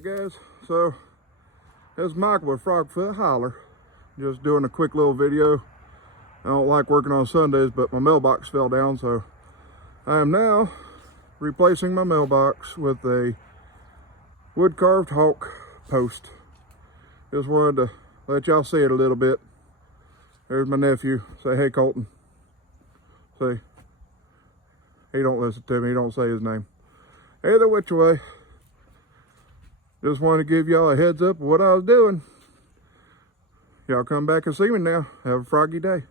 Alright guys, so it's Michael with Frogfoot Holler. Just doing a quick little video. I don't like working on Sundays, but my mailbox fell down, so I am now replacing my mailbox with a wood carved hawk post. Just wanted to let y'all see it a little bit. There's my nephew. Say hey, Colton. See, he don't listen to me, he don't say his name. Either which way, just wanted to give y'all a heads up of what I was doing. Y'all come back and see me now. Have a froggy day.